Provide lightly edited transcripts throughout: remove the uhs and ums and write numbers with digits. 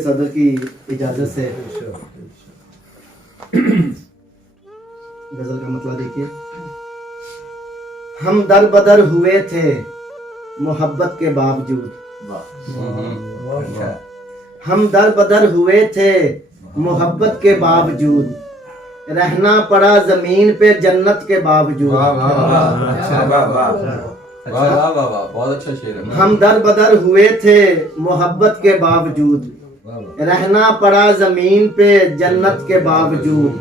सदर की इजाजत से गजल का मतलब देखिए। हम दर बदर हुए थे मोहब्बत के बावजूद, हम दर बदर हुए थे मोहब्बत के बावजूद, रहना पड़ा जमीन पे जन्नत के बावजूद। बहुत अच्छा शेर है। हम दर बदर हुए थे मोहब्बत के बावजूद, रहना पड़ा जमीन पे जन्नत के बावजूद।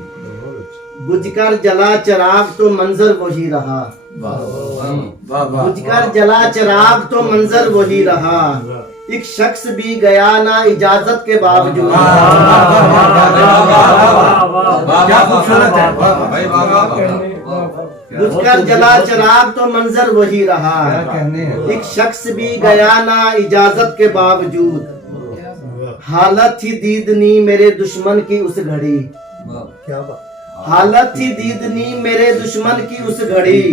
बुझकर जला चिराग तो मंजर वही रहा, बुझकर जला चिराग तो मंजर वही रहा। एक शख्स भी गया ना इजाजत के बावजूद। क्या खूबसूरत है। बुझकर जला चिराग तो मंजर वही रहा। एक शख्स भी गया ना इजाजत के बावजूद। हालत थी दीदनी मेरे दुश्मन की उस घड़ी, हालत थी दीदनी मेरे दुश्मन की उस घड़ी।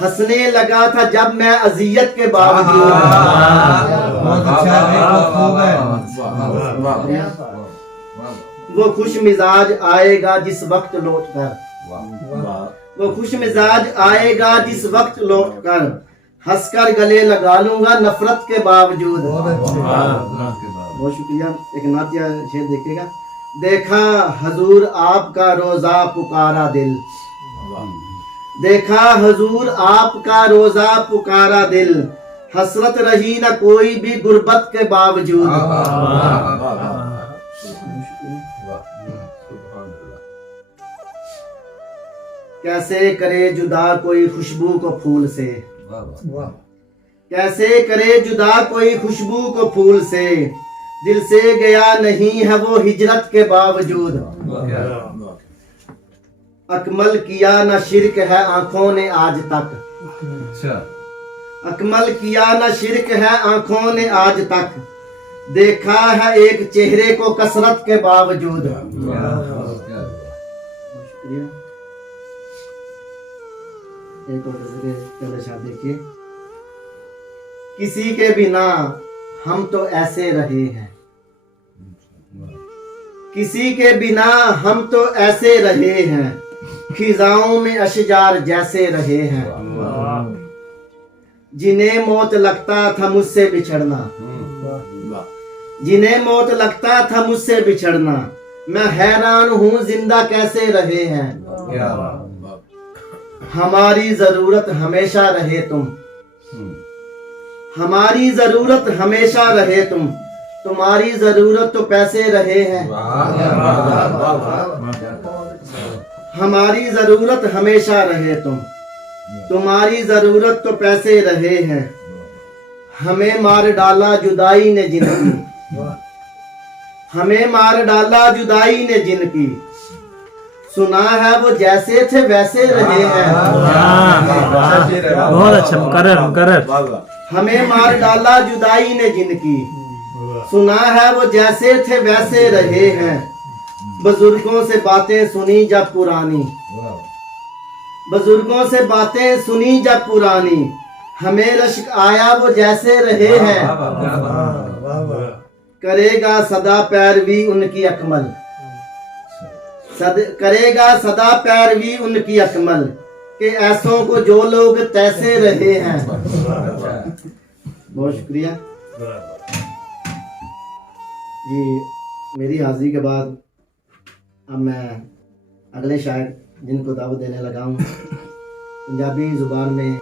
हंसने लगा था जब मैं अजियत के बावजूद। वो खुश मिजाज आएगा जिस वक्त लौट कर, वो खुश मिजाज आएगा जिस वक्त लौट कर। हंसकर गले लगा लूंगा नफरत के बावजूद। बहुत शुक्रिया। एक नातिया शेर देखिएगा। देखा हजूर आपका रोजा पुकारा दिल, देखा हजूर आपका रोजा पुकारा दिल। हसरत रही न कोई भी गुर्बत के बावजूद। कैसे करे जुदा कोई खुशबू को फूल से, कैसे करे जुदा कोई खुशबू को फूल से। दिल से गया नहीं है वो हिजरत के बावजूद। अकमल किया न शिरक है आंखों ने आज तक, अकमल किया न शिरक है आंखों ने आज तक। देखा है एक चेहरे को कसरत के बावजूद। एक और देखिए। किसी के बिना हम तो ऐसे रहे हैं, किसी के बिना हम तो ऐसे रहे हैं। खिजाओं में अशजार जैसे रहे हैं। जिन्हें मौत लगता था मुझसे बिछड़ना, जिन्हें मौत लगता था मुझसे बिछड़ना। मैं हैरान हूँ जिंदा कैसे रहे हैं। हमारी जरूरत हमेशा रहे तुम, हमारी जरूरत हमेशा रहे तुम। तुम्हारी जरूरत तो पैसे रहे हैं। हमारी जरूरत हमेशा रहे तुम, तुम्हारी जरूरत तो पैसे रहे हैं। हमें मार डाला जुदाई ने जिनकी, हमें मार डाला जुदाई ने जिनकी। सुना है वो जैसे थे वैसे रहे हैं। बहुत अच्छा। मुकर्रर। हमें मार डाला जुदाई ने जिनकी। सुना है वो जैसे थे वैसे रहे हैं। बुजुर्गों से बातें सुनी जब पुरानी, बुजुर्गों से बातें सुनी जब पुरानी। हमें रश्क आया वो जैसे रहे हैं। करेगा सदा पैरवी उनकी अकमल, करेगा सदा पैरवी उनकी अकमल। के ऐसों को जो लोग तैसे रहे हैं। बहुत शुक्रिया जी। मेरी हाजिरी के बाद अब मैं अगले शायर जिनको दावत देने लगा हूँ पंजाबी जुबान में।